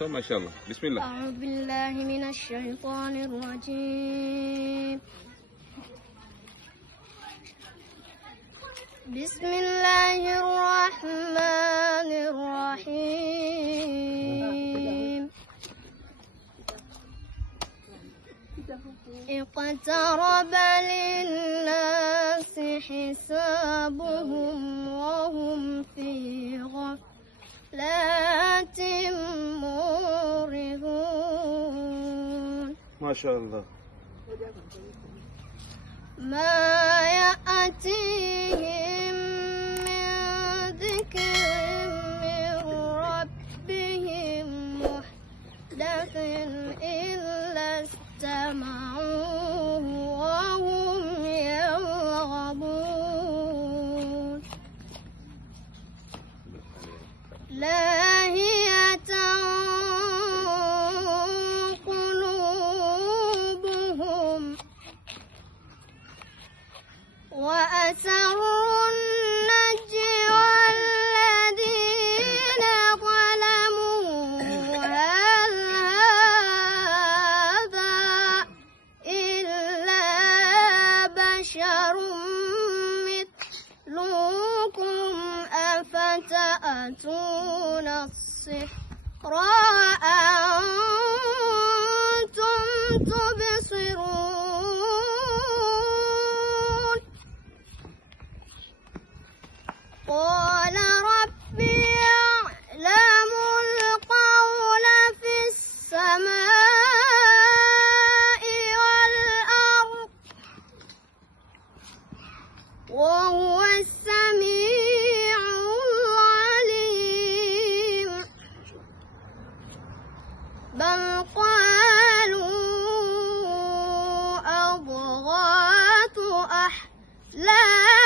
ما شاء الله. بسم الله. أعوذ بالله من الشيطان الرجيم. بسم الله الرحمن الرحيم. اقترب للناس حسابهم وهم في غفلة معرضون. ما شاء الله. ما يأتيهم من ذكر من ربهم محدث إلا استمعوه وهم يرغبون. لاهية قلوبهم وأسروا النجوى الذين ظلموا هل هذا إلا بشر مثلكم أفتأتون السحر وأنتم تبصرون. قال ربي يعلم القول في السماء والأرض وهو السميع العليم. بل قالوا أضغاث أحلام